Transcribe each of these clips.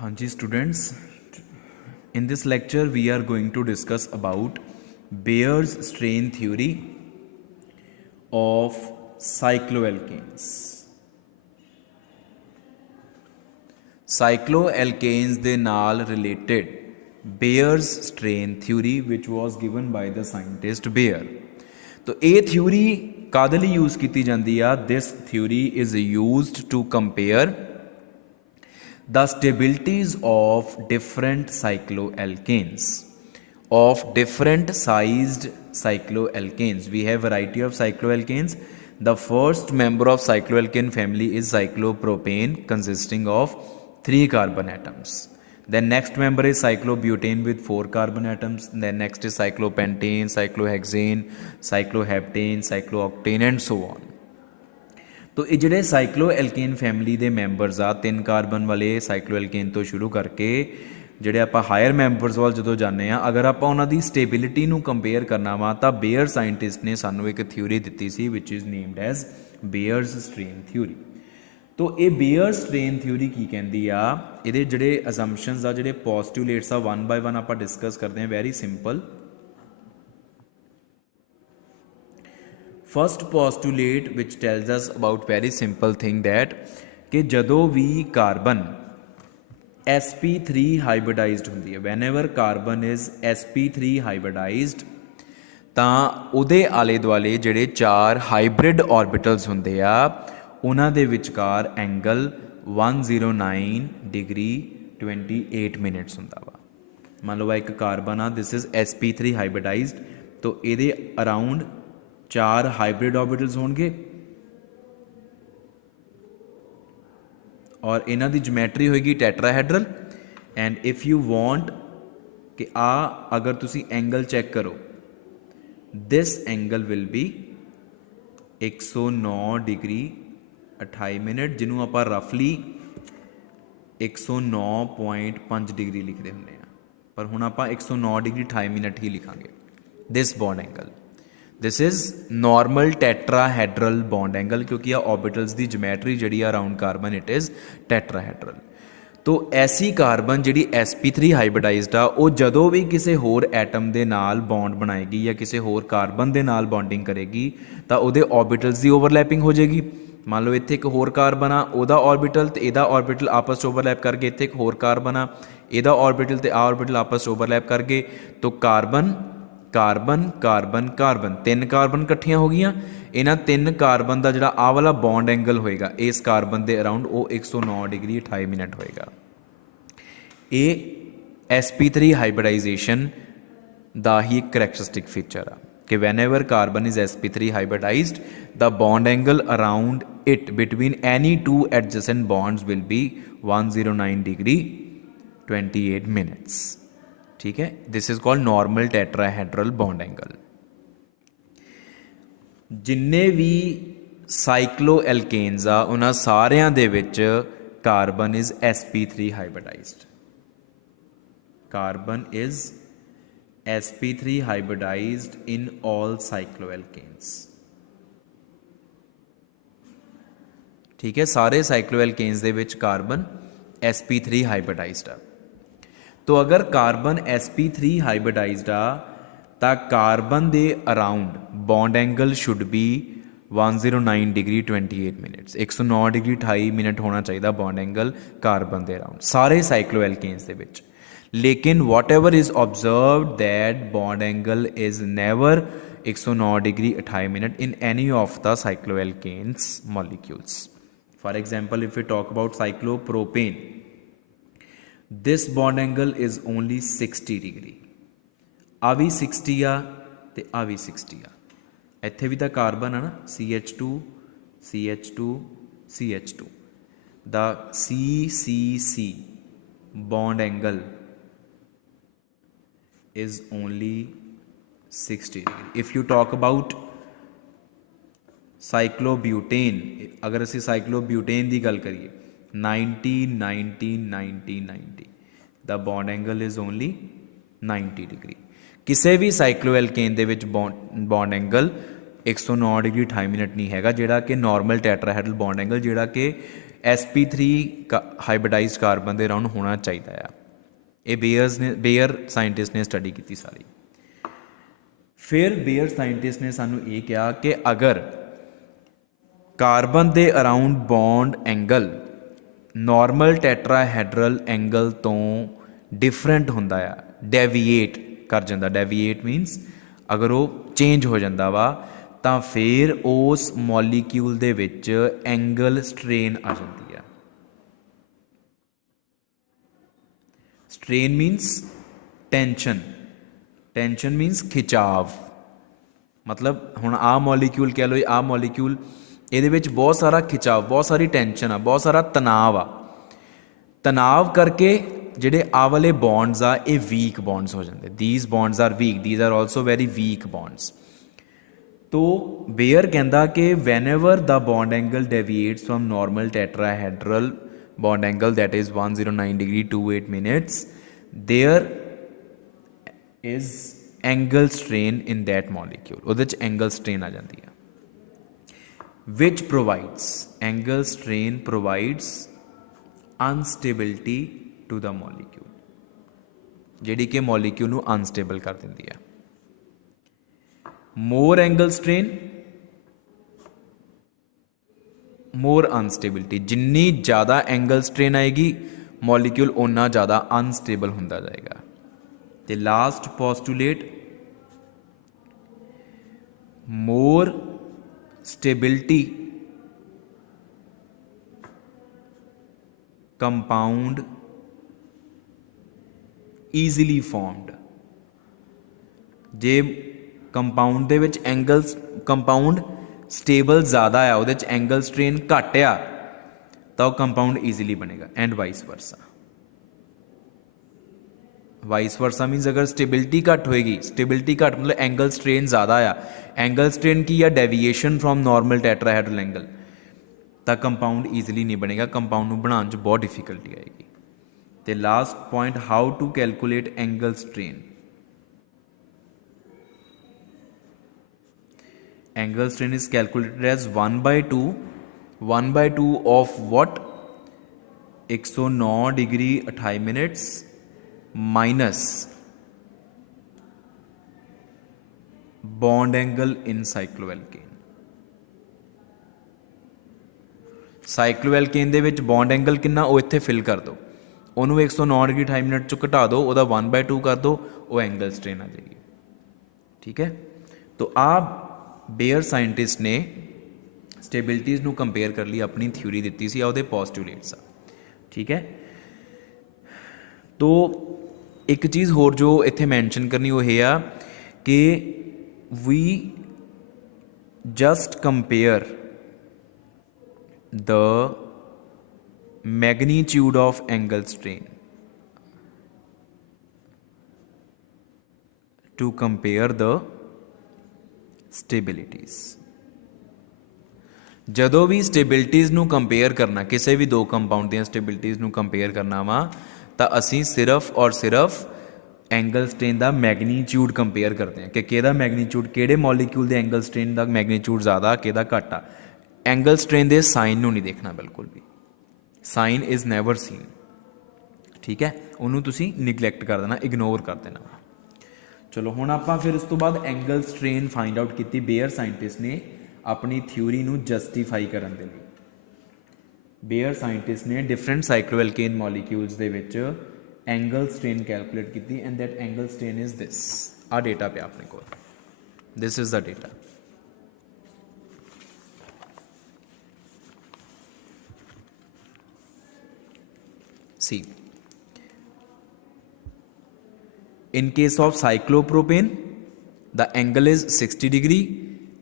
हाँ जी students, in this lecture we are going to discuss about Bayer's strain theory of cycloalkanes. Cycloalkanes ਦੇ ਨਾਲ related Bayer's strain theory which was given by the scientist Bayer. तो ये theory ਕਾਹਦੇ ਲਈ use ਕੀਤੀ ਜਾਂਦੀ ਆ? This theory is used to compare the stabilities of different cycloalkanes, of different sized cycloalkanes. We have variety of cycloalkanes. The first member of cycloalkane family is cyclopropane consisting of 3 carbon atoms. Then next member is cyclobutane with 4 carbon atoms. Then next is cyclopentane, cyclohexane, cycloheptane, cyclooctane and so on. तो ये ਜਿਹੜੇ ਸਾਈਕਲੋਐਲਕੇਨ family ਦੇ members ਆ 3 carbon ਵਾਲੇ ਸਾਈਕਲੋਐਲਕੇਨ ਤੋਂ ਸ਼ੁਰੂ ਕਰਕੇ ਜਿਹੜੇ ਆਪਾਂ ਹਾਇਰ ਮੈਂਬਰਸ ਵੱਲ ਜਦੋਂ ਜਾਂਦੇ ਆ, ਅਗਰ ਆਪਾਂ ਉਹਨਾਂ ਦੀ ਸਟੇਬਿਲਿਟੀ ਨੂੰ ਕੰਪੇਅਰ ਕਰਨਾ ਵਾ ਤਾਂ ਬੇਅਰ ਸਾਇੰਟਿਸਟ ਨੇ ਸਾਨੂੰ ਇੱਕ ਥਿਊਰੀ ਦਿੱਤੀ ਸੀ which is named as Baeyer's strain theory. तो ये बेयर स्ट्रेन थ्योरी की कहती आ, ये जोड़े असम्पशनस आ जोड़े पोस्टुलेट्स आ वन बाय वन आप डिस्कस करते हैं। Very simple. First postulate which tells us about very simple thing that कि जदों भी कार्बन sp3 हाइब्रिडाइज्ड होंदी है, whenever carbon is sp3 hybridized तां उहदे आले दुआले जिहड़े 4 हाइब्रिड ऑर्बिटल्स होंदे आ उन्हां दे विचकार एंगल 109 डिग्री 28 मिनट्स हुंदा वा। मान लो एक कार्बन आ, दिस इज sp3 हाइब्रिडाइज्ड, तो ये अराउंड 4 हाइब्रिड ऑर्बिटल्स होंगे और इन्हां दी ज्योमेट्री होएगी tetrahedral. And if you want कि अगर तुसी एंगल चेक करो, this angle will be 109 degree 28 minute, जिन्हों आप रफली 109.5 डिग्री लिखते होंगे, पर हुण आप 109 डिग्री 28 मिनट ही लिखांगे। This bond angle, this is normal tetrahedral bond angle, क्योंकि आ ऑर्बिटल्स की ज्योमेट्री जी around carbon it is tetrahedral. तो ऐसी कार्बन जी sp3 हाइब्रिडाइज्ड आ, वो जदों भी किसी होर एटम के नाल बॉन्ड बनाएगी या किसी होर कार्बन के नाल बॉन्डिंग करेगी तो उहदे ऑर्बिटल्स की ओवरलैपिंग हो जाएगी। मान लो इत्थे एक होर कार्बन आ, उहदा ऑर्बिटल ते इहदा ऑर्बिटल आपस ओवरलैप करके इत्थे एक होर कार्बन आ, इहदा ऑर्बिटल ते आ ऑर्बिटल आपस ओवरलैप करके, तो carbon carbon carbon carbon 3 carbon इकट्ठियां हो गई। इन्हां 3 कार्बन का जिहड़ा आ वाला बॉन्ड एंगल होएगा इस कार्बन के अराउंड वो 109 डिग्री 28 मिनट होएगा। ये sp3 हाइब्रिडाइजेशन का ही एक करैक्टरिस्टिक फीचर आ कि whenever carbon is sp3 hybridized the bond angle around it between any 2 adjacent bonds will be 109 degree 28 minutes. ठीक है, this is called normal tetrahedral bond angle. जिन्ने भी साइक्लोएल्केन्स आ उन्हां सारियां दे विच carbon is sp3 hybridized. Carbon is sp3 hybridized in all cycloalkanes। ठीक है, सारे साइक्लोएल्केन्स दे विच कार्बन sp3 हाइब्रिडाइज्ड आ। तो अगर कार्बन sp3 हाइब्रिडाइज्ड आ तो कार्बन दे around bond angle should be 109 degree 28 minutes, 109 degree 28 minute होना चाहिए बॉन्ड एंगल कार्बन दे अराउंड सारे साइक्लोएल्केन्स दे विच। लेकिन whatever is observe that bond angle is never 109 degree 28 minute in any of the cycloalkanes molecules. For example if you talk about cyclopropane, this bond angle is only 60 degree. आ भी 60 आ ते आ भी 60 आ, इत्थे भी तो कार्बन है ना, CH2 CH2 CH2, the CCC bond angle is only 60 degree। if you talk about cyclobutane, अगर असी cyclobutane की गल करिए 90 90 90 90, the bond angle is only 90 degree. किसी भी साइक्लोएल्केन दे विच बॉन्ड एंगल 109 डिग्री 28 मिनट नहीं हैगा, जिहड़ा कि नॉर्मल टेट्राहेड्रल बॉन्ड एंगल जिहड़ा कि sp3 ਹਾਈਬ੍ਰਿਡਾਈਜ਼ਡ ਕਾਰਬਨ ਦੇ ਅਰਾਊਂਡ ਹੋਣਾ ਚਾਹੀਦਾ ਆ। ਇਹ ਬੇਅਰ ਸਾਇੰਟਿਸਟ ਨੇ ਸਟੱਡੀ ਕੀਤੀ ਸਾਰੀ। ਫਿਰ ਬੇਅਰ ਸਾਇੰਟਿਸਟ ਨੇ ਸਾਨੂੰ ਇਹ ਕਿਹਾ ਕਿ ਅਗਰ ਕਾਰਬਨ ਦੇ around bond angle normal tetrahedral angle ਤੋਂ ਡਿਫਰੈਂਟ ਹੁੰਦਾ ਆ, ਡੈਵੀਏਟ ਕਰ ਜਾਂਦਾ, ਡੈਵੀਏਟ ਮੀਨਸ ਅਗਰ ਉਹ ਚੇਂਜ ਹੋ ਜਾਂਦਾ ਵਾ ਤਾਂ ਫਿਰ ਉਸ ਮੋਲੀਕਿਊਲ ਦੇ ਵਿੱਚ ਐਂਗਲ ਸਟ੍ਰੇਨ ਆ ਜਾਂਦੀ ਆ। Strain means tension, tension means ਖਿਚਾਵ। ਮਤਲਬ ਹੁਣ ਆਹ ਮੋਲੀਕਿਊਲ ਕਹਿ ਲਓ, ਆਹ ਮੋਲੀਕਿਊਲ ਇਹਦੇ ਵਿੱਚ ਬਹੁਤ ਸਾਰਾ ਖਿਚਾਵ, ਬਹੁਤ ਸਾਰੀ ਟੈਂਸ਼ਨ ਆ, ਬਹੁਤ ਸਾਰਾ ਤਣਾਵ ਆ। ਤਣਾਵ ਕਰਕੇ ਜਿਹੜੇ ਆਹ ਵਾਲੇ ਬੌਂਡਸ ਆ ਇਹ ਵੀਕ ਬੌਂਡਸ ਹੋ ਜਾਂਦੇ। These bonds are weak, these are also very weak bonds. ਤੋ ਬੇਅਰ ਕਹਿੰਦਾ ਕਿ whenever the bond angle deviates from normal tetrahedral bond angle that is 109 degree 28 minutes, there is angle strain in that molecule, ਉਹਦੇ 'ਚ angle strain ਆ ਜਾਂਦੀ ਹੈ, which provides, angle strain provides unstability to the molecule, ਜਿਹੜੀ ਕਿ molecule ਨੂੰ unstable ਕਰ ਦਿੰਦੀ ਹੈ। more angle strain, ਮੋਰ ਅਨਸਟੇਬਿਲਿਟੀ। ਜਿੰਨੀ ਜ਼ਿਆਦਾ ਐਂਗਲ ਸਟ੍ਰੇਨ ਆਏਗੀ ਮੋਲੀਕਿਊਲ ਓਨਾ ਜ਼ਿਆਦਾ ਅਨਸਟੇਬਲ ਹੁੰਦਾ ਜਾਏਗਾ। ਤੇ ਲਾਸਟ ਪੋਸਟੂਲੇਟ, ਮੋਰ ਸਟੇਬਿਲਿਟੀ ਕੰਪਾਊਂਡ ਈਜ਼ੀਲੀ ਫਾਰਮਡ। ਜੇ ਕੰਪਾਊਂਡ ਦੇ ਵਿੱਚ ਐਂਗਲਸ, ਕੰਪਾਊਂਡ ਸਟੇਬਲ ਜ਼ਿਆਦਾ ਆ, ਉਹਦੇ 'ਚ ਐਂਗਲ ਸਟ੍ਰੇਨ ਘੱਟ ਆ ਤਾਂ ਉਹ ਕੰਪਾਊਂਡ ਈਜ਼ੀਲੀ ਬਣੇਗਾ। ਐਂਡ ਵਾਈਸ ਵਰਸਾ, ਵਾਈਸ ਵਰਸਾ ਮੀਨਸ ਅਗਰ ਸਟੇਬਿਲਿਟੀ ਘੱਟ ਹੋਏਗੀ, ਸਟੇਬਿਲਿਟੀ ਘੱਟ ਮਤਲਬ ਐਂਗਲ ਸਟ੍ਰੇਨ ਜ਼ਿਆਦਾ ਆ। ਐਂਗਲ ਸਟ੍ਰੇਨ ਕੀ ਆ? Deviation from normal tetrahedral angle, ਤਾਂ ਕੰਪਾਊਂਡ ਈਜ਼ੀਲੀ ਨਹੀਂ ਬਣੇਗਾ, ਕੰਪਾਊਂਡ ਨੂੰ ਬਣਾਉਣ 'ਚ ਬਹੁਤ ਡਿਫੀਕਲਟੀ ਆਏਗੀ। ਤੇ last point, how to calculate angle strain. Angle strain is calculated as 1/2 of what? 109 degree 28 minutes minus bond angle in cycloalkane। ਸਾਈਕਲੋਐਲਕੇਨ ਦੇ ਵਿੱਚ ਬੌਂਡ ਐਂਗਲ ਕਿੰਨਾ ਉਹ ਇੱਥੇ ਫਿਲ ਕਰ ਦਿਓ, ਉਹਨੂੰ 109 ਡਿਗਰੀ 28 ਮਿੰਟ 'ਚ ਘਟਾ ਦਿਓ, ਉਹਦਾ 1/2 ਕਰ ਦਿਓ, ਉਹ ਐਂਗਲ ਸਟ੍ਰੇਨ ਆ ਜਾਏਗੀ। ਠੀਕ ਹੈ, ਤੋ ਆਹ ਬੇਅਰ ਸਾਇੰਟਿਸਟ ਨੇ ਸਟੇਬਿਲਿਟੀਜ਼ ਨੂੰ ਕੰਪੇਅਰ ਕਰ ਲਈ, ਆਪਣੀ ਥਿਊਰੀ ਦਿੱਤੀ ਸੀ, ਉਹਦੇ ਪੋਸਟੂਲੇਟਸ ਆ। ਠੀਕ ਹੈ, ਤੋ ਇੱਕ ਚੀਜ਼ ਹੋਰ ਜੋ ਇੱਥੇ ਮੈਂਸ਼ਨ ਕਰਨੀ ਉਹ ਇਹ ਆ ਕਿ we just compare the magnitude of angle strain to compare the stabilities. ਜਦੋਂ ਵੀ ਸਟੇਬਿਲਿਟੀਜ਼ ਨੂੰ ਕੰਪੇਅਰ ਕਰਨਾ, ਕਿਸੇ ਵੀ ਦੋ ਕੰਪਾਊਂਡ ਦੀਆਂ ਸਟੇਬਿਲਿਟੀਜ਼ ਨੂੰ ਕੰਪੇਅਰ ਕਰਨਾ ਵਾ, ਤਾਂ ਅਸੀਂ ਸਿਰਫ ਔਰ ਸਿਰਫ ਐਂਗਲ ਸਟ੍ਰੇਨ ਦਾ ਮੈਗਨੀਟਿਊਡ ਕੰਪੇਅਰ ਕਰਦੇ ਹਾਂ ਕਿ ਕਿਹਦਾ ਮੈਗਨੀਟਿਊਡ, ਕਿਹੜੇ ਮੋਲੀਕਿਊਲ ਦੇ ਐਂਗਲ ਸਟ੍ਰੇਨ ਦਾ ਮੈਗਨੀਟਿਊਡ ਜ਼ਿਆਦਾ, ਕਿਹਦਾ ਘੱਟ ਆ। ਐਂਗਲ ਸਟ੍ਰੇਨ ਦੇ ਸਾਈਨ ਨੂੰ ਨਹੀਂ ਦੇਖਣਾ ਬਿਲਕੁਲ ਵੀ, ਸਾਈਨ ਇਜ਼ ਨੈਵਰ ਸੀਨ। ਠੀਕ ਹੈ, ਉਹਨੂੰ ਤੁਸੀਂ ਨਿਗਲੈਕਟ ਕਰ ਦੇਣਾ, ਇਗਨੋਰ ਕਰ ਦੇਣਾ। ਚਲੋ ਹੁਣ ਆਪਾਂ ਫਿਰ ਉਸ ਤੋਂ ਬਾਅਦ ਐਂਗਲ ਸਟ੍ਰੇਨ ਫਾਈਂਡ ਆਊਟ ਕੀਤੀ ਬੇਅਰ ਸਾਇੰਟਿਸਟ ਨੇ ਆਪਣੀ ਥਿਊਰੀ ਨੂੰ ਜਸਟੀਫਾਈ ਕਰਨ ਦੇ ਲਈ। ਬੇਅਰ ਸਾਇੰਟਿਸਟ ਨੇ ਡਿਫਰੈਂਟ ਸਾਈਕਲੋਐਲਕੇਨ ਮੋਲੀਕਿਊਲਸ ਦੇ ਵਿੱਚ ਐਂਗਲ ਸਟ੍ਰੇਨ ਕੈਲਕੂਲੇਟ ਕੀਤੀ and that angle strain is this. ਆਹ ਡੇਟਾ ਪਿਆ ਆਪਣੇ ਕੋਲ, this is the data. See, in case of cyclopropane, the angle is 60 degree.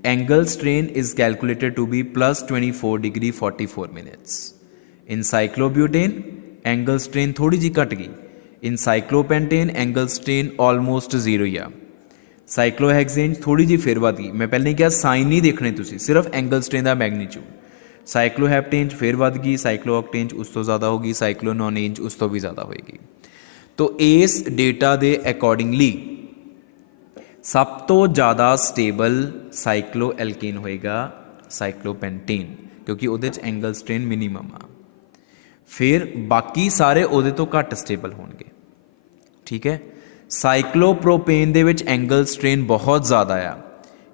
Angle strain is calculated to be plus 24 degree 44 minutes. In cyclobutane, angle strain थोड़ी जी घट गई. In cyclopentane, angle strain almost zero या. Cyclohexane थोड़ी जी फिर वध गई. मैं पहले क्या साइन नहीं देखने तुसी, सिर्फ angle strain का मैग्नीट्यूड। साइक्लोहेप्टेन फिर वध गई, साइक्लोऑक्टेन उस तो ज़्यादा होगी, साइक्लोनोनेन उस तो भी ज़्यादा होएगी। तो इस डेटा के अकॉर्डिंगली सब तो ज़्यादा स्टेबल साइक्लोएल्केन होएगा साइक्लोपेंटेन, क्योंकि उहदे च एंगल स्ट्रेन मिनीमम आ। फिर बाकी सारे ਉਹਦੇ ਤੋਂ ਘੱਟ ਸਟੇਬਲ ਹੋਣਗੇ। ਠੀਕ ਹੈ। ਸਾਈਕਲੋਪ੍ਰੋਪੇਨ ਦੇ ਵਿੱਚ ਐਂਗਲ ਸਟ੍ਰੇਨ ਬਹੁਤ ਜ਼ਿਆਦਾ ਆ,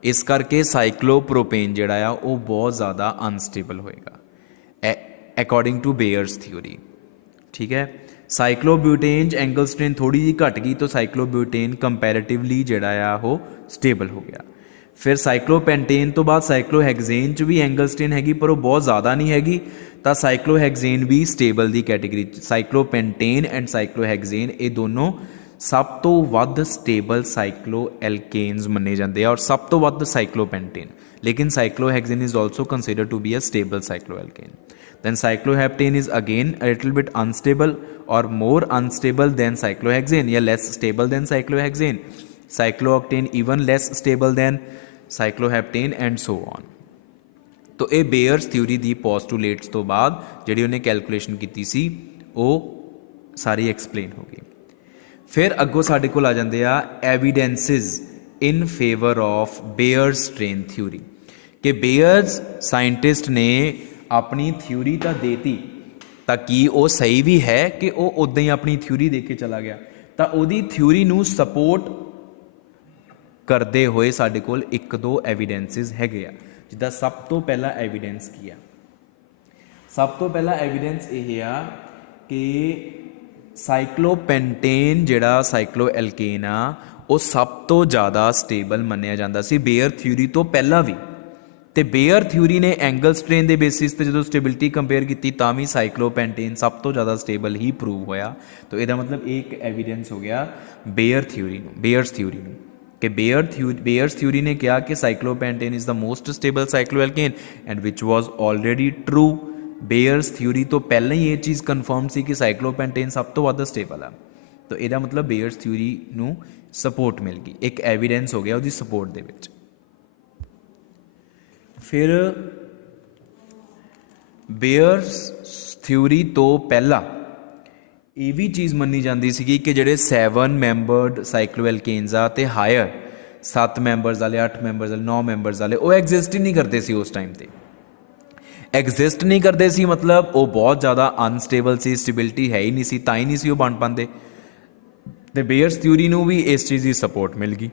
ਇਸ ਕਰਕੇ ਸਾਈਕਲੋਪ੍ਰੋਪੇਨ ਜਿਹੜਾ ਆ ਉਹ ਬਹੁਤ ਜ਼ਿਆਦਾ ਅਨਸਟੇਬਲ ਹੋਏਗਾ ਅਕੋਰਡਿੰਗ ਟੂ ਬੇਅਰਸ ਥਿਊਰੀ। ਠੀਕ ਹੈ। ਸਾਈਕਲੋਬਿਊਟੇਨ 'ਚ ਐਂਗਲ ਸਟ੍ਰੇਨ ਥੋੜ੍ਹੀ ਜਿਹੀ ਘਟ ਗਈ ਤਾਂ ਸਾਈਕਲੋਬਿਊਟੇਨ ਕੰਪੈरेटिवली ਜਿਹੜਾ ਆ ਉਹ ਸਟੇਬਲ ਹੋ ਗਿਆ। ਫਿਰ ਸਾਈਕਲੋਪੈਂਟੇਨ ਤੋਂ ਬਾਅਦ ਸਾਈਕਲੋਹੈਗਜ਼ੇਨ 'ਚ ਵੀ ਐਂਗਲ ਸਟ੍ਰੇਨ ਹੈਗੀ ਪਰ ਉਹ ਬਹੁਤ ਜ਼ਿਆਦਾ ਨਹੀਂ ਹੈਗੀ, ਤਾਂ ਸਾਈਕਲੋਹੈਗਜ਼ੇਨ ਵੀ ਸਟੇਬਲ ਦੀ ਕੈਟੇਗਰੀ 'ਚ। ਸਾਈਕਲੋਪੈਂਟੇਨ ਐਂਡ ਸਾਈਕਲੋਹੈਗਜ਼ੇਨ ਇਹ ਦੋਨੋਂ ਸਭ ਤੋਂ ਵੱਧ ਸਟੇਬਲ ਸਾਈਕਲੋ ਐਲਕੇਨਸ ਮੰਨੇ ਜਾਂਦੇ ਆ ਔਰ ਸਭ ਤੋਂ ਵੱਧ ਸਾਈਕਲੋਪੈਂਟੇਨ, ਲੇਕਿਨ cyclohexane is also considered to be a stable cycloalkane. Then cycloheptane is again a little bit unstable or more unstable than cyclohexane, या less stable than cyclohexane. Cyclooctane even less stable than cycloheptane and so on. तो ये bears theory दी postulates तो बाद जिहड़ी उन्हें calculation की सी वो सारी एक्सप्लेन हो गई। फिर अगों साडे कोल आ जांदे आ evidences in favour of bears strain theory कि बेयर्स साइंटिस्ट ने अपनी थ्योरी तो देती ਤਾਂ ਕੀ ਉਹ ਸਹੀ ਵੀ ਹੈ ਕਿ ਉਹ ਉੱਦਾਂ ਹੀ ਆਪਣੀ ਥਿਊਰੀ ਦੇ ਕੇ ਚਲਾ ਗਿਆ, ਤਾਂ ਉਹਦੀ ਥਿਊਰੀ ਨੂੰ ਸਪੋਰਟ ਕਰਦੇ ਹੋਏ ਸਾਡੇ ਕੋਲ ਇੱਕ ਦੋ ਐਵੀਡੈਂਸਿਸ ਹੈਗੇ ਆ। ਜਿੱਦਾਂ ਸਭ ਤੋਂ ਪਹਿਲਾ ਐਵੀਡੈਂਸ ਕੀ ਆ? ਸਭ ਤੋਂ ਪਹਿਲਾ ਐਵੀਡੈਂਸ ਇਹ ਆ ਕਿ ਸਾਈਕਲੋਪੈਂਟੇਨ ਜਿਹੜਾ ਸਾਈਕਲੋ ਐਲਕੇਨ ਆ ਉਹ ਸਭ ਤੋਂ ਜ਼ਿਆਦਾ ਸਟੇਬਲ ਮੰਨਿਆ ਜਾਂਦਾ ਸੀ ਬੇਅਰ ਥਿਊਰੀ ਤੋਂ ਪਹਿਲਾਂ ਵੀ। ਤੇ ਬੇਅਰ ਥਿਊਰੀ ਨੇ ਐਂਗਲ ਸਟ੍ਰੇਨ ਦੇ ਬੇਸਿਸ ਤੇ ਜਦੋਂ ਸਟੇਬਿਲਿਟੀ ਕੰਪੇਅਰ ਕੀਤੀ ਤਾਂ ਵੀ ਸਾਈਕਲੋਪੈਂਟੇਨ ਸਭ ਤੋਂ ਜ਼ਿਆਦਾ ਸਟੇਬਲ ਹੀ ਪ੍ਰੂਵ ਹੋਇਆ। ਤਾਂ ਇਹਦਾ ਮਤਲਬ ਇਹ ਇੱਕ ਐਵੀਡੈਂਸ ਹੋ ਗਿਆ ਬੇਅਰਸ ਥਿਊਰੀ ਨੂੰ ਕਿ ਬੇਅਰਸ ਥਿਊਰੀ ਨੇ ਕਿਹਾ ਕਿ cyclopentane is the most stable cycloalkane and which was already true. Baeyer's theory ਤੋਂ ਪਹਿਲਾਂ ਹੀ ਇਹ ਚੀਜ਼ ਕਨਫਰਮ ਸੀ ਕਿ ਸਾਈਕਲੋਪੈਂਟੇਨ ਸਭ ਤੋਂ ਵੱਧ ਸਟੇਬਲ ਆ। ਤਾਂ ਇਹਦਾ ਮਤਲਬ ਬੇਅਰਸ ਥਿਊਰੀ ਨੂੰ ਸਪੋਰਟ ਮਿਲ ਗਈ, ਇੱਕ ਐਵੀਡੈਂਸ ਹੋ ਗਿਆ ਉਹਦੀ ਸਪੋਰਟ ਦੇ ਵਿੱਚ। ਫਿਰ ਬੇਅਰਸ ਥਿਊਰੀ ਤੋਂ ਪਹਿਲਾਂ ਇਹ ਵੀ ਚੀਜ਼ ਮੰਨੀ ਜਾਂਦੀ ਸੀਗੀ ਕਿ ਜਿਹੜੇ 7 ਮੈਂਬਰਡ ਸਾਈਕਲੋ ਐਲਕੇਨਸ ਆ ਅਤੇ ਹਾਇਰ 7 ਮੈਂਬਰਸ ਵਾਲੇ 8 ਮੈਂਬਰਸ ਵਾਲੇ 9 ਮੈਂਬਰਸ ਵਾਲੇ ਉਹ ਐਗਜ਼ਿਸਟ ਹੀ ਨਹੀਂ ਕਰਦੇ ਸੀ ਉਸ ਟਾਈਮ 'ਤੇ। ਐਗਜ਼ਿਸਟ ਨਹੀਂ ਕਰਦੇ ਸੀ ਮਤਲਬ ਉਹ ਬਹੁਤ ਜ਼ਿਆਦਾ ਅਨਸਟੇਬਲ ਸੀ, ਸਟੇਬਿਲਿਟੀ ਹੈ ਹੀ ਨਹੀਂ ਸੀ, ਤਾਂ ਹੀ ਨਹੀਂ ਸੀ ਉਹ ਬਣ ਪਾਉਂਦੇ। ਅਤੇ ਬੇਅਰਸ ਥਿਊਰੀ ਨੂੰ ਵੀ ਇਸ ਚੀਜ਼ ਦੀ ਸਪੋਰਟ ਮਿਲ ਗਈ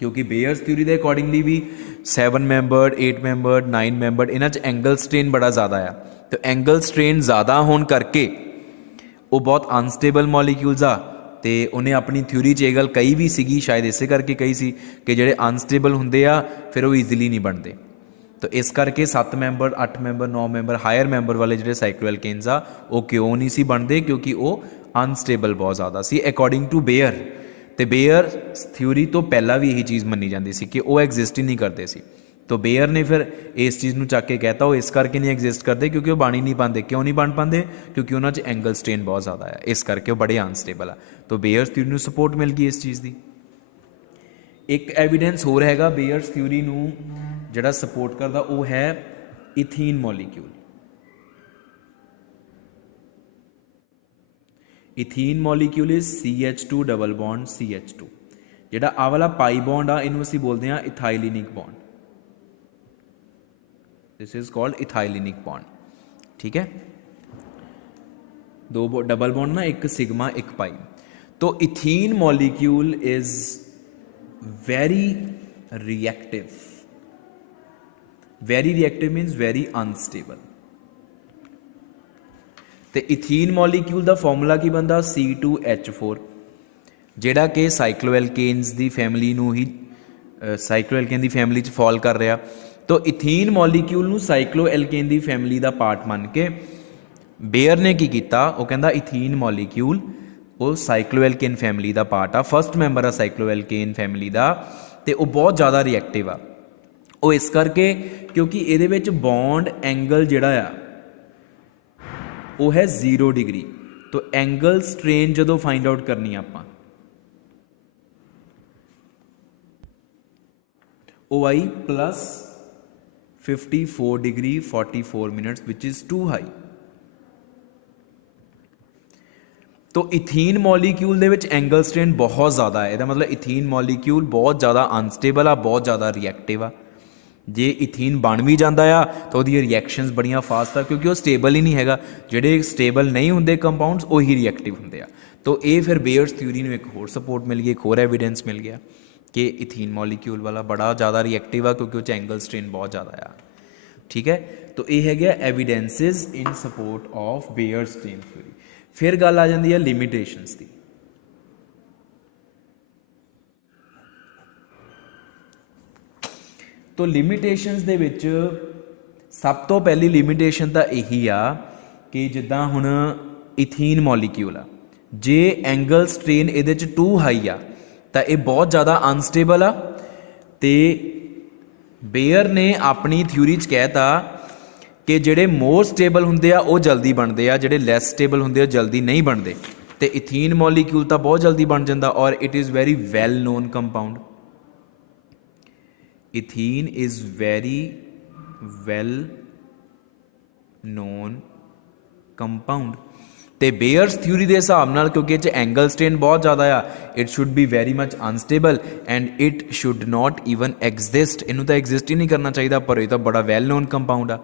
ਕਿਉਂਕਿ ਬੇਅਰਸ ਥਿਊਰੀ ਦੇ ਅਕੋਰਡਿੰਗਲੀ ਵੀ 7 ਮੈਂਬਰਡ 8 ਮੈਂਬਰਡ 9 ਮੈਂਬਰਡ ਇਹਨਾਂ 'ਚ ਐਂਗਲ ਸਟ੍ਰੇਨ ਬੜਾ ਜ਼ਿਆਦਾ ਆ। ਅਤੇ ਐਂਗਲ ਸਟ੍ਰੇਨ ਜ਼ਿਆਦਾ ਹੋਣ ਕਰਕੇ ਉਹ ਬਹੁਤ ਅਨਸਟੇਬਲ ਮੋਲੀਕਿਊਲਸ ਆ ਅਤੇ ਉਹਨੇ ਆਪਣੀ ਥਿਊਰੀ 'ਚ ਇਹ ਗੱਲ ਕਹੀ ਵੀ ਸੀਗੀ, ਸ਼ਾਇਦ ਇਸੇ ਕਰਕੇ ਕਹੀ ਸੀ ਕਿ ਜਿਹੜੇ ਅਨਸਟੇਬਲ ਹੁੰਦੇ ਆ ਫਿਰ ਉਹ ਈਜ਼ੀਲੀ ਨਹੀਂ ਬਣਦੇ। ਤਾਂ ਇਸ ਕਰਕੇ 7 member 8 member 9 member higher member ਵਾਲੇ ਜਿਹੜੇ ਸਾਈਕਲੋ ਐਲਕੇਨਸ ਆ ਉਹ ਕਿਉਂ ਨਹੀਂ ਸੀ ਬਣਦੇ? ਕਿਉਂਕਿ ਉਹ ਅਨਸਟੇਬਲ ਬਹੁਤ ਜ਼ਿਆਦਾ ਸੀ ਅਕੋਰਡਿੰਗ ਟੂ ਬੇਅਰ। ਅਤੇ ਬੇਅਰ ਥਿਊਰੀ ਤੋਂ ਪਹਿਲਾਂ ਵੀ ਇਹੀ ਚੀਜ਼ ਮੰਨੀ ਜਾਂਦੀ ਸੀ ਕਿ ਉਹ ਐਗਜ਼ਿਸਟ ਹੀ ਨਹੀਂ ਕਰਦੇ ਸੀ। ਤਾਂ ਬੇਅਰ ਨੇ ਫਿਰ ਇਸ ਚੀਜ਼ ਨੂੰ ਚੱਕ ਕੇ ਕਹਿਤਾ ਉਹ ਇਸ ਕਰਕੇ ਨਹੀਂ ਐਗਜ਼ਿਸਟ ਕਰਦੇ ਕਿਉਂਕਿ ਉਹ ਬਣ ਹੀ ਨਹੀਂ ਪਾਉਂਦੇ। ਕਿਉਂ ਨਹੀਂ ਬਣ ਪਾਉਂਦੇ? ਕਿਉਂਕਿ ਉਹਨਾਂ 'ਚ ਐਂਗਲ ਸਟ੍ਰੇਨ ਬਹੁਤ ਜ਼ਿਆਦਾ ਹੈ, ਇਸ ਕਰਕੇ ਉਹ ਬੜੇ ਅਨਸਟੇਬਲ ਆ। ਤਾਂ ਬੇਅਰਸ ਥਿਊਰੀ ਨੂੰ ਸਪੋਰਟ ਮਿਲ ਗਈ ਇਸ ਚੀਜ਼ ਦੀ। ਇੱਕ ਐਵੀਡੈਂਸ ਹੋਰ ਹੈਗਾ ਬੇਅਰਸ ਥਿਊਰੀ ਨੂੰ ਜਿਹੜਾ ਸਪੋਰਟ ਕਰਦਾ ਉਹ ਹੈ ethene molecule. Ethene molecule is CH2 double bond CH2। ਜਿਹੜਾ ਆਹ ਵਾਲਾ ਪਾਈ ਬੌਂਡ ਆ ਇਹਨੂੰ ਅਸੀਂ ਬੋਲਦੇ ਹਾਂ ethylenic bond. This is called ethylenic bond. ठीक है, दो डबल बॉन्ड ना, एक सिग्मा एक पाई। तो ethene molecule is very reactive means very unstable. तो इथीन मॉलिक्यूल का फॉर्मूला की बनता C2H4 ਜਿਹੜਾ कि साइक्लो एल्केन्स की फैमिली ਨੂੰ ही साइक्लो एल्केन की फैमिली च फॉल कर रहा। तो इथीन मॉलीक्यूल ਨੂੰ ਸਾਈਕਲੋ ਐਲਕੇਨ ਦੀ ਫੈਮਿਲੀ ਦਾ ਪਾਰਟ ਮੰਨ ਕੇ ਬੇਅਰ ਨੇ ਕੀ ਕੀਤਾ, ਉਹ ਕਹਿੰਦਾ ਇਥੀਨ ਮੋਲੀਕਿਊਲ ਉਹ ਸਾਈਕਲੋ ਐਲਕੇਨ ਫੈਮਿਲੀ ਦਾ ਪਾਰਟ ਆ, ਫਸਟ ਮੈਂਬਰ ਆ ਸਾਈਕਲੋ ਐਲਕੇਨ ਫੈਮਿਲੀ ਦਾ, ਅਤੇ ਉਹ ਬਹੁਤ ਜ਼ਿਆਦਾ ਰਿਐਕਟਿਵ ਆ। ਉਹ ਇਸ ਕਰਕੇ ਕਿਉਂਕਿ ਇਹਦੇ ਵਿੱਚ ਬੌਂਡ ਐਂਗਲ ਜਿਹੜਾ ਆ ਉਹ ਹੈ 0 ਡਿਗਰੀ। ਤਾਂ ਐਂਗਲ ਸਟ੍ਰੇਨ ਜਦੋਂ ਫਾਈਂਡ ਆਊਟ ਕਰਨੀ ਆ ਆਪਾਂ ਉਹ ਆਈ plus 54 degree 44 minutes which is too high. तो इथीन मॉलीक्यूल दे विच एंगल स्ट्रेन बहुत ज़्यादा है। ਇਹਦਾ मतलब इथीन मॉलीक्यूल बहुत ज़्यादा अनस्टेबल आ, बहुत ज़्यादा रिएक्टिव आ। जे इथीन बन भी जाता आ तो वो रिएक्शनस बड़ियाँ फास्ट आ, क्योंकि वो स्टेबल ही नहीं हैगा। ਜਿਹੜੇ स्टेबल नहीं होंगे कंपाउंड्स ਉਹੀ रिएक्टिव होंगे आ। तो ये फिर बेयर्स थ्योरी में एक होर सपोर्ट मिल गई, एक होर एविडेंस मिल गया कि इथीन मॉलीक्यूल वाला बड़ा ज़्यादा रिएक्टिव आ, क्योंकि वो एंगल स्ट्रेन बहुत ज़्यादा आ। ठीक है, तो ये है गया evidences in support of bears strain theory. फिर गल आ जाती है लिमिटेशनस की। तो लिमिटेशनस दे विच सब तो पहली लिमिटेशन तो यही आ कि जिद्दां हुण इथीन मॉलीक्यूल आ, जे एंगल स्ट्रेन इहदे च 2 हाई आ तो ये बहुत ज़्यादा अनस्टेबल आ। तो बेयर ने अपनी थ्योरी च कहता कि जिहड़े मोर स्टेबल हुंदे आ वो जल्दी बनते आ, जिहड़े लैस स्टेबल हुंदे आ जल्दी नहीं बनते। तो इथीन मॉलीक्यूल तो बहुत जल्दी बन जाता, और it is very well known compound. Ethene is very well known compound. तो बेयर्स थ्योरी के हिसाब नाल, क्योंकि इस एंगल स्ट्रेन बहुत ज़्यादा आ, it should be very much unstable and it should not even exist. इनू तो एग्जिस्ट ही नहीं करना चाहिए, पर ये तो बड़ा वैल नोन कंपाउंड आ।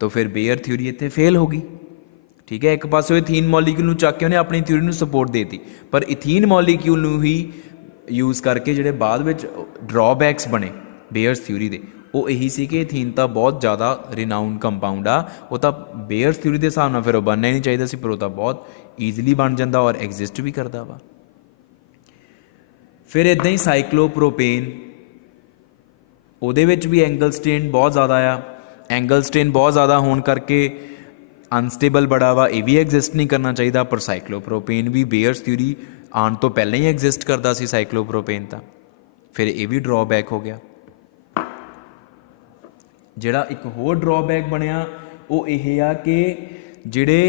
तो फिर बेयर थ्योरी इत्थे फेल हो गई। ठीक है, एक पासों इथीन मॉलीक्यूल चक के उन्हें अपनी थ्योरी सपोर्ट देती, पर इथीन मॉलीक्यूल ही यूज़ करके जिहड़े बाद विच ड्रॉबैक्स बने बेयर्स थ्योरी दे, वो यही सी कि इथीन तो बहुत ज़्यादा रिनाउंड कंपाउंड आ। वो तो बेयर्स थ्योरी के हिसाब नाल फिर बनना ही नहीं चाहिए सी, पर वो तो बहुत ईजिली बन जाता और एग्जिस्ट भी करता वा। फिर इदां ही साइक्लोप्रोपेन, ਉਹਦੇ ਵਿੱਚ भी एंगल स्ट्रेन बहुत ज़्यादा आ। एंगल स्ट्रेन बहुत ज़्यादा होने करके अनस्टेबल बड़ा वा, ये भी एग्जिस्ट नहीं करना चाहिए। पर साइक्लोप्रोपेन भी बेयर्स थ्योरी आने तो पहले ही एग्जिस्ट करता सी साइक्लोप्रोपेन तो, फिर ये भी ड्रॉबैक हो गया। जिहड़ा एक होर ड्रॉबैक बनया वो ये आ कि जिहड़े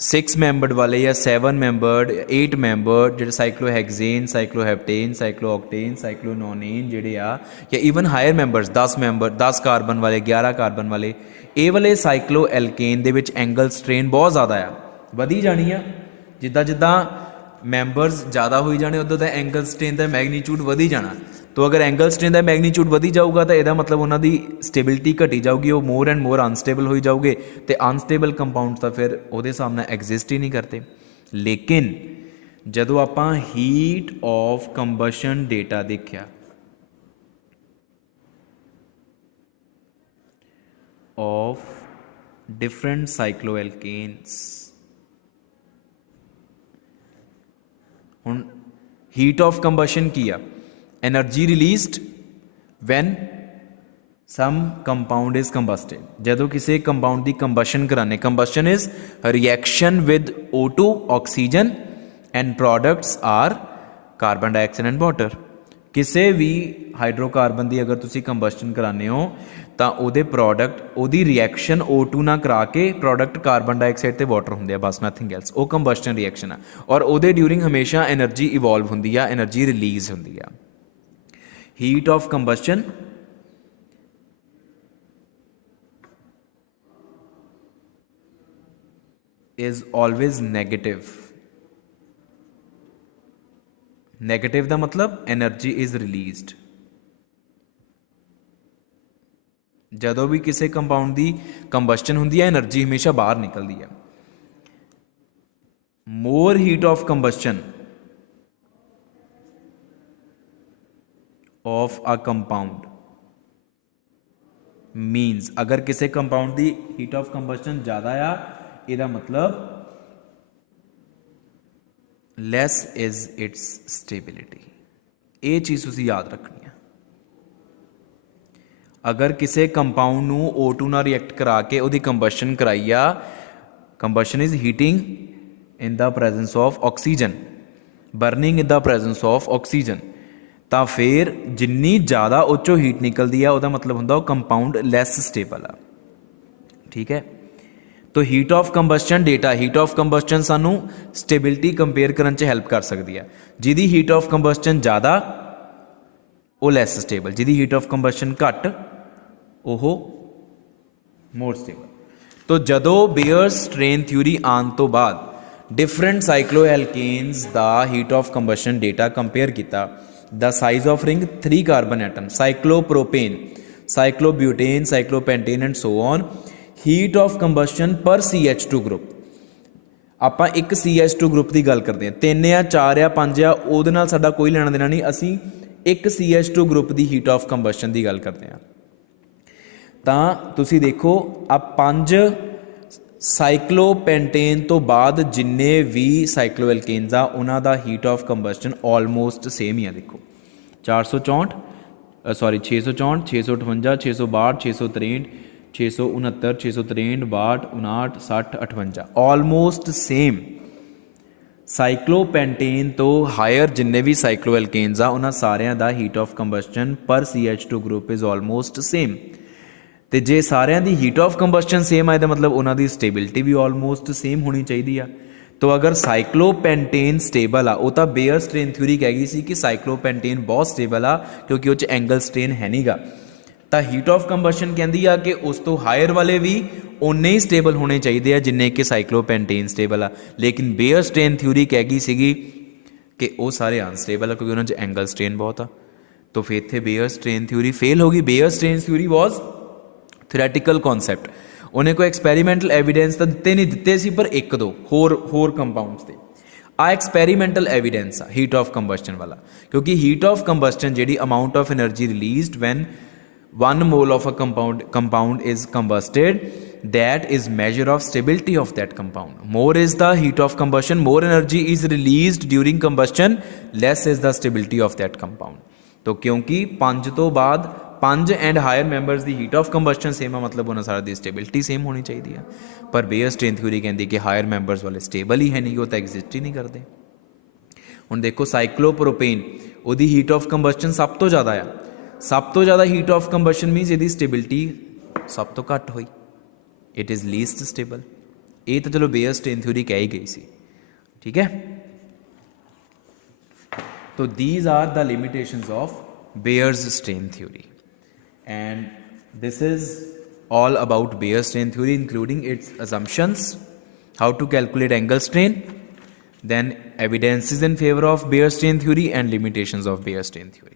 6 मैंबर्ड वाले या 7 मैंबर्ड 8 मैंबर्ड जिहड़े साइक्लोहेक्सेन, साइक्लोहेप्टेन, साइक्लोऑक्टेन, साइक्लोनोनेन जिहड़े आ, या ईवन हायर मैंबर्स 10 कार्बन वाले, 11 कार्बन वाले, ये वाले साइक्लो एल्केन दे विच एंगल स्ट्रेन बहुत ज़्यादा आ, वधी जानी आ। जिद्दां जिद्दां मैंबर्स ज़्यादा हो जाने उदों दा एंगल स्ट्रेन का मैगनीट्यूड वधी जाना। तो अगर एंगल स्ट्रेन का मैगनीट्यूड वधी जाऊगा तो यह मतलब उन्होंने स्टेबिलिटी घटी जाऊगी, वो मोर एंड मोर अनस्टेबल हो जाओगे। तो अनस्टेबल कंपाउंड तो फिर वो सामने एग्जिस्ट ही नहीं करते। लेकिन जदों आप हीट ऑफ कंबशन डेटा देखा ऑफ डिफरेंट साइक्लोएल्केन्स, हुण हीट ऑफ कंबशन की आ, energy released when some compound is combusted. जदों किसी कंपाउंड की कंबशन कराने, combustion is reaction with O2 oxygen and products are carbon dioxide and water. किसी भी हाइड्रोकार्बन की अगर तुसी कंबशन कराने हो तो वो प्रोडक्ट वो रिएक्शन O2 ना करा के प्रोडक्ट कार्बन डाइऑक्साइड तो वाटर होंगे, बस नथिंग एल्स। वो कंबशन रिएक्शन है और वो ड्यूरिंग हमेशा एनर्जी इवॉल्व होंगी है, एनर्जी रिलीज होंगी है। Heat of combustion is always negative. Negative का मतलब एनर्जी इज रिलीज्ड। जदों भी किसी कंपाउंड की कंबशन होंदी है एनर्जी हमेशा बाहर निकलती है। More heat of combustion of a compound means, अगर किसी कंपाउंड की हीट ऑफ कंबशन ज़्यादा आ, इसका मतलब लैस इज इट्स स्टेबिलिटी। ये चीज़ तुसीं याद रखनी है। अगर किसी कंपाउंड नूं O2 नाल रिएक्ट करा के उसकी कंबशन कराई आ, combustion is heating in the presence of oxygen, burning in the presence of oxygen, तो फिर जिन्नी ज़्यादा उच्चों हीट निकलती है उसका मतलब होंदा कंपाउंड लैस स्टेबल आ। ठीक है, तो heat of combustion data, heat of combustion सानू स्टेबिलिटी कंपेयर करने च हेल्प कर सकती है। जिहदी हीट ऑफ कंबशन ज़्यादा वो lace stable, जिहदी heat of combustion घट वो मोर स्टेबल। तो जदों बेयर्स स्ट्रेन थ्योरी आने तो बाद डिफरेंट साइक्लोएल्केन्स दा heat of combustion data compare किया, the size of ring 3 carbon atom cyclopropane cyclobutane, cyclopentane and so on. Heat of combustion per CH2 group, ਆਪਾਂ ਇੱਕ CH2 ਗਰੁੱਪ ਦੀ ਗੱਲ ਕਰਦੇ ਹਾਂ, 3 ਆ 4 ਆ 5 ਆ, ਉਹਦੇ ਨਾਲ ਸਾਡਾ ਕੋਈ ਲੈਣਾ ਦੇਣਾ ਨਹੀਂ, ਅਸੀਂ ਇੱਕ CH2 group the heat of combustion ਦੀ ਗੱਲ ਕਰਦੇ ਹਾਂ। ਤਾਂ ਤੁਸੀਂ ਦੇਖੋ ਆ 5 ਸਾਈਕਲੋਪੈਂਟੇਨ ਤੋਂ ਬਾਅਦ ਜਿੰਨੇ ਵੀ ਸਾਈਕਲੋ ਐਲਕੇਨਸ ਆ ਉਹਨਾਂ ਦਾ heat of combustion almost same ਹੀ ਆ। ਦੇਖੋ 464 664 658 662 663 669 663 62 59 60 58 ਆਲਮੋਸਟ ਸੇਮ। ਸਾਈਕਲੋਪੈਂਟੇਨ ਤੋਂ ਹਾਇਰ ਜਿੰਨੇ ਵੀ ਸਾਈਕਲੋ ਐਲਕੇਨਸ ਆ ਉਹਨਾਂ ਸਾਰਿਆਂ ਦਾ ਹੀਟ ਆਫ ਕੰਬਸ਼ਨ ਪਰ CH2 group is almost same. ਤੇ ਜੇ ਸਾਰਿਆਂ ਦੀ ਹੀਟ ਆਫ ਕੰਬਸ਼ਨ ਸੇਮ ਆਏ ਤਾਂ ਮਤਲਬ ਉਹਨਾਂ ਦੀ ਸਟੇਬਿਲਿਟੀ ਵੀ ਆਲਮੋਸਟ ਸੇਮ ਹੋਣੀ ਚਾਹੀਦੀ ਆ। तो अगर साइक्लोपेंटेन स्टेबल आ, वो तो बेयर स्ट्रेन थ्योरी कह गई सी कि साइक्लोपेंटेन बहुत स्टेबल आ क्योंकि उस एंगल स्ट्रेन है नहीं गा। तो हीट ऑफ कंबशन कहती आ कि उस तो हायर वाले भी उन्ने ही स्टेबल होने चाहिए आ जिन्ने कि साइक्लोपेंटेन स्टेबल आ। लेकिन बेयर स्ट्रेन थ्योरी कह गई सी कि वो सारे अनस्टेबल आ क्योंकि उन्होंने एंगल स्ट्रेन बहुत आ। तो फिर इतने बेयर स्ट्रेन थ्योरी फेल होगी। Baeyer strain theory was theoretical concept, उन्हें कोई एक्सपैरीमेंटल एविडेंस तो दिते नहीं, दिते सी पर एक दो होर कंपाउंड्स से आ एक्सपैरीमेंटल एविडेंस आ हीट ऑफ कंबशन वाला। क्योंकि हीट ऑफ कंबशन जी amount of energy released when 1 mole of a compound is combusted, that is measure of stability of that compound. More is the heat of combustion, more energy is released during combustion, less is the stability of that compound. तो क्योंकि 5 तो बाद 5 and higher members की heat of combustion same है, मतलब उन्होंने सारा दी stability same होनी चाहिए। पर बेयर स्ट्रेन थ्योरी कहती कि हायर मैंबरस वाले स्टेबल ही है नहीं, वो तो एग्जिस्ट ही नहीं करते। हुण देखो साइक्लोप्रोपेन उहदी हीट ऑफ कंबशन सब तो ज़्यादा आ, सब तो ज़्यादा हीट ऑफ कंबशन मीनस इसकी स्टेबिलिटी सब तो घट हुई, इट इज़ लीस्ट स्टेबल। ये तो चलो बेयर स्ट्रेन थ्योरी कह ही गई सी, ठीक है। तो these are the limitations of Bayer's strain theory, and this is all about Bayer's strain theory including its assumptions, how to calculate angle strain, then evidences in favor of Bayer's strain theory and limitations of Bayer's strain theory.